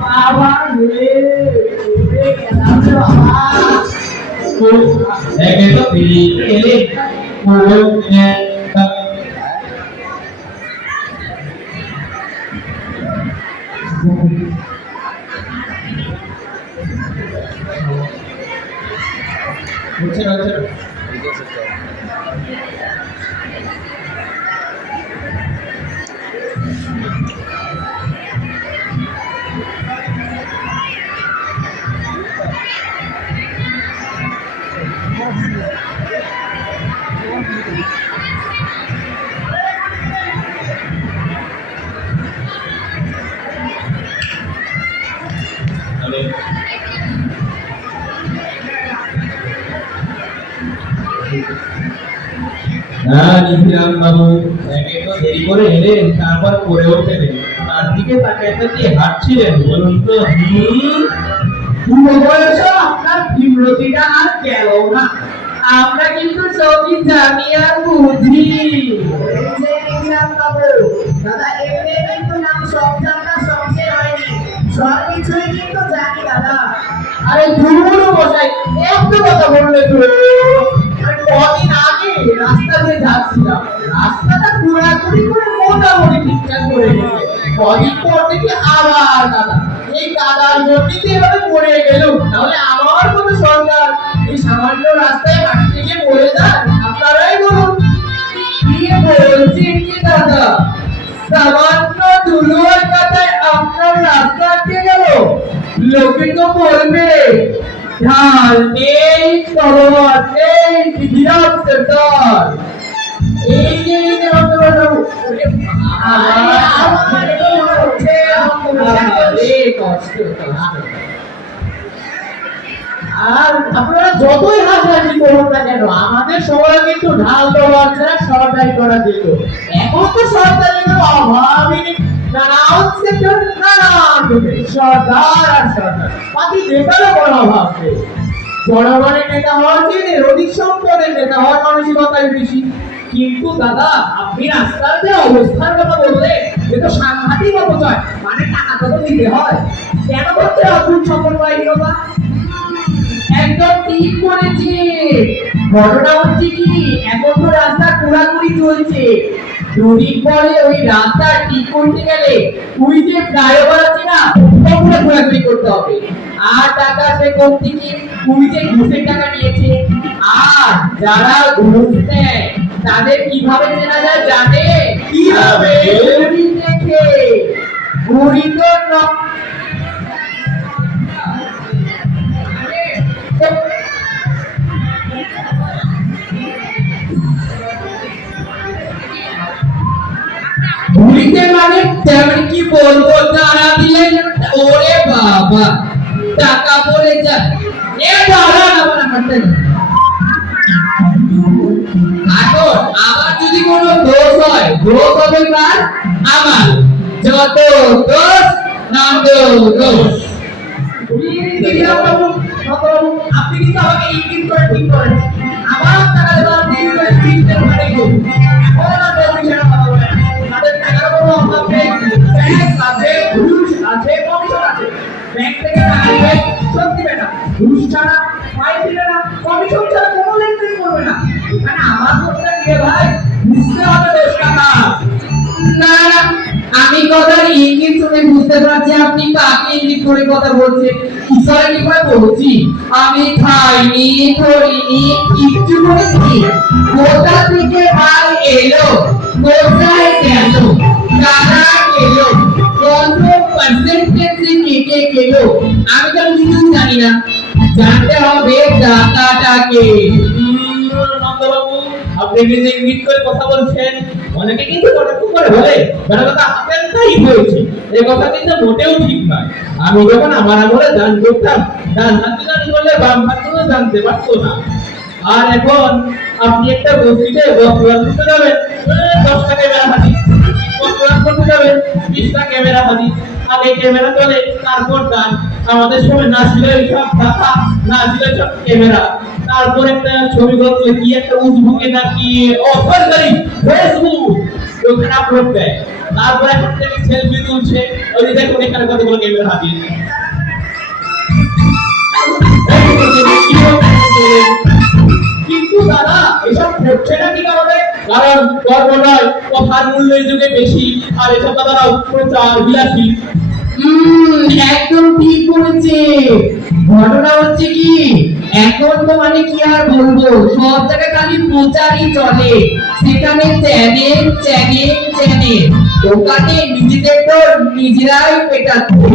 বাবা রে রে গেলাম রে বাবা একে তো দিলি Yeah. নিখিরাম বাবু একে তো দেরি করে এলেন তারপর করে ওঠেন তার দিকে একটা হাঁটছিলেন বলুন তো আপনার আর গেল না। আমরা কিন্তু সবই জানি আর বুঝি। দাদা এমনি কিন্তু নাম সব জানা সংশয় হয়নি। সব কিছুই কিন্তু জানি দাদা। আরে দুর্বল বসাই কথা বললে তো আমি কদিন আগে রাস্তা দিয়ে যাচ্ছিলাম। রাস্তাটা ঘোরাঘুরি করে মোটামুটি ঠিকঠাক করে গেছে। কদিন পর দেখি আবার দাদা এই দাদার গতিতে এভাবে পড়ে গেল। তাহলে আমার কোনো সরকার এই সামান্য রাস্তায় হাঁটতে গিয়ে পড়ে আপনারাই বলুন। কি বলছেন কি দাদা? সামান্য ধুলোর কাটায় আপনার রাস্তা আটকে গেল? লোকে তো বলবে ঢাল নেই তলোয়ার নেই। বিরাট যে যে আরে, হচ্ছে, আপনারা যতই হাসাহাসি করুন না কেন আমাদের সময় কিন্তু ঢাল দেওয়ার ছাড়া সরকারি করা যেত এখন তো সরকারি অভাবই নানান সেক্টর নানান সরকার আর সরকার বাকি নেতারও বড় অভাব নেই জনগণের নেতা হওয়ার চেয়ে অধিক সম্পদের নেতা হওয়ার মানসিকতাই বেশি। কিন্তু দাদা, আপনি রাস্তার যে অবস্থার কথা বললে এ তো সাংঘাতিক অপচয়। মানে টাকা তো দিতে হয়। কেন করতে অদ্ভুত সম্পদ বাহিনীরা একদম ঠিক করেছে ঘটনা হচ্ছে কি, এখন তো রাস্তা ঘোরাঘুরি চলছে। দুদিন পরে ওই রাস্তা ঠিক করতে গেলে তুই যে ফ্লাইওভার আছে না ওগুলো ঘোরাঘুরি করতে হবে। আর টাকা সে কোন থেকে যে ঘুষের টাকা নিয়েছে আর যারা ঘুষ নেয় তাদের কীভাবে চেনা যায় জানে? কীভাবে? দেখে মানে তেমন কি বলব? তারা দিলে ওরে বাবা। টাকা পড়ে যা এ দাঁড়া না মানে হাঁটতে না। এখন আমার যদি কোনো দোষ হয়, দোষ হবে কার? আমার। যত দোষ নাম দোষ। আপনি কিন্তু আমাকে ইঙ্গিত করে ঠিক করেন আমার টাকা দেওয়ার দিন তিনটে মানে এখন আর টাকার কোনো অভাব নেই। ঘুষ ছাড়া ফাইল দিবে না, কমিশন ছাড়া কোনো লেনদেন করবে না। এখানে আমার দোষটা কি ভাই? বুঝতে হবে দোষটা কার না না, আমি কথার ইঙ্গিত শুনে বুঝতে পারছি আপনি কাকে ইঙ্গিত করে কথা বলছেন। ঈশ্বরের কি করে বলছি, আমি খাইনি করিনি কিচ্ছু করিনি। কোথা থেকে মাল এলো? কোথায় গেল? কারা গেল? কত পার্সেন্টেজে কেটে গেল? আমি তো কিছু জানি না। জানতে হবে দাতাটাকে নন্দবাবু আপনি কিন্তু ইঙ্গিত করে কথা বলছেন, অনেকে কিন্তু কটাক্ষ করে বলে হাতের তাই হয়েছে। এই কথা কিন্তু মোটেও ঠিক নয়। আমি যখন আমার আমলে দান করতাম ডান হাতে দান করলে বাম হাতে জানতে পারতো না। আর এখন আপনি একটা বস্তিতে বস্ত্রান করতে যাবেন দশটা ক্যামেরা হাতি বস্ত্রান করতে যাবেন, বিশটা ক্যামেরা হাতি। আগে ক্যামেরা চলে তারপর গান আমাদের সময় না ছিল সব টাকা না ছিল সব ক্যামেরা। তারপর একটা ছবি করলে কি একটা উজবুকে নাকি ও সরকারি ফেসবুক ওখানে আপলোড দেয়। তারপর এখন থেকে সেলফি তুলছে। ওই দেখুন, এখানে কতগুলো ক্যামেরা হাতিয়ে কিন্তু দাদা, এসব হচ্ছে না কি কারণে? কারণ কর্ম নয় কথার মূল্য যুগে বেশি, আর এসব কথাটাও প্রচার বিলাসী। একদম ঠিক বলেছে। ঘটনা হচ্ছে কি, এখন তো মানে কি আর বলব? সব জায়গায় খালি প্রচারই চলে। সেখানে চ্যানেল চ্যানেল চ্যানেল। ওখানে নিজেদের তো নিজেরাই পেটাচ্ছে।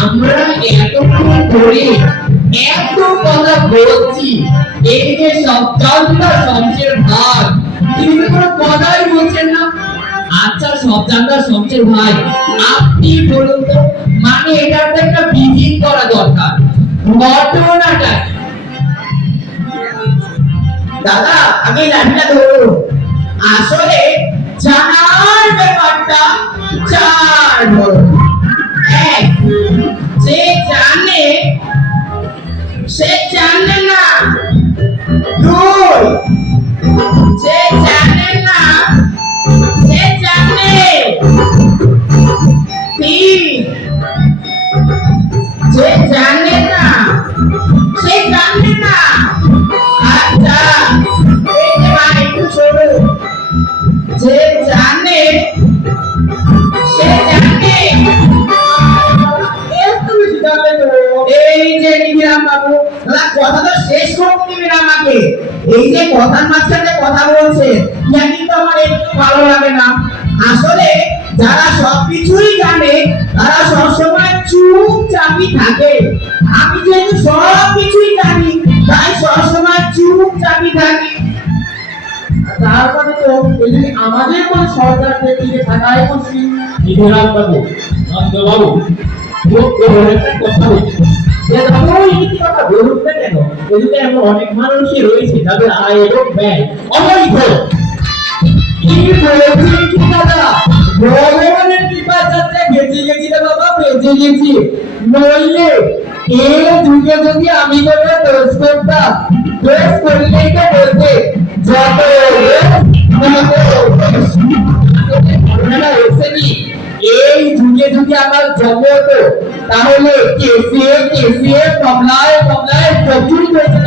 আমরা এতক্ষণ ধরে এত কথা বলছি, এই যে সবজানতা শব্দের ভাগ তিনি কোনো কথাই বলছেন না। আচ্ছা সবজানতা শব্দের ভাই আপনি বলুন তো মানে এটার তো একটা বিধিন করা দরকার। ঘটনাটা? দাদা আগে লাঠিটা ধরো আসলে যে জানে না। সে জানে না। আচ্ছা এই যে যে জানে, সে জানে। এই যে নিবিরাম বাবু শেষ করতে দিবেন আমাকে। এই যে কথার মাঝখানে কথা বলছে ইয়া কিন্তু আমার একটু ভালো লাগে না। আসলে যারা সবকিছুই জানে তারা সবসময় চুপচাপই থাকে। আমি যেহেতু সবকিছুই জানি তাই সবসময় চুপচাপই থাকি। তারপরে তো এই আমাদের কোন সরকার থেকে থাকাই মুশকিল নিধিরাম বাবু নন্দ বাবু খুব বড় একটা কথা হচ্ছে যে বাবু এই কথা বলুন না কেন এদিকে এমন অনেক মানুষই রয়েছে যাদের আয় এবং ব্যয় অবৈধ। কি বলেছেন কি দাদা? ভগবানের কৃপা যাত্রা বেঁচে গেছি রে বাবা বেঁচে গেছি নইলে এই যুগে যদি আমি কোনো দোষ করতাম দোষ করলেই তো বলতে যত দোষ, দোষ। এই যুগে যদি আমার জন্ম হতো তাহলে কেসিয়ে কেসিয়ে কমলায় কমলায় প্রচুর আমার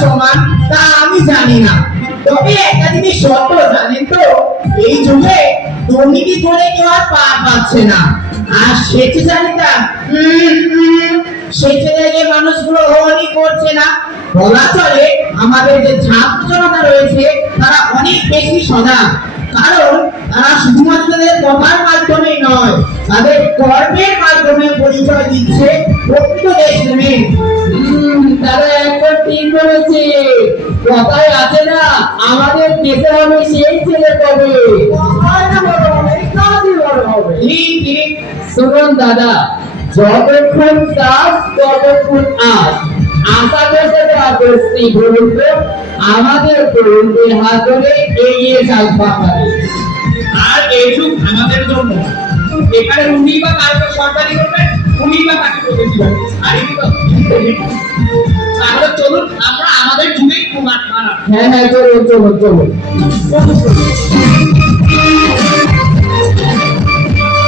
সমান, তা আমি জানি না। তবে একটা জিনিস সত্য, জানেন তো, এই যুগে দুর্নীতি করে কেউ আর পার পাচ্ছে না। আর সেচে স্বেচ্ছাচারী মানুষগুলো করছে না। বলা চলে, আমাদের যে ছাত্র জনতা রয়েছে, তারা অনেক বেশি সজাগ। কারণ তারা শুধুমাত্র কথার মাধ্যমে নয় তাদের কর্মের মাধ্যমে পরিচয় দিচ্ছে প্রকৃত দেশপ্রেমী তারা একবার ঠিক বলেছে। কথায় আছে না আমাদের দেশে হবে সেই ছেলে কবে? শুনুন দাদা যতক্ষণ চাষ ততক্ষণ আজ। আশা করতে বলুন তো আমাদের তরুণদের হাত ধরে এগিয়ে বাঙালি আর এই যুগ আমাদের জন্য। এখানে উনি বা কারও সরকারি করবেন উনি বা কাকে প্রতিনিধি আর তাহলে চলুন আমরা আমাদের যুগেই কুমার হ্যাঁ হ্যাঁ চলুন চলুন চলুন।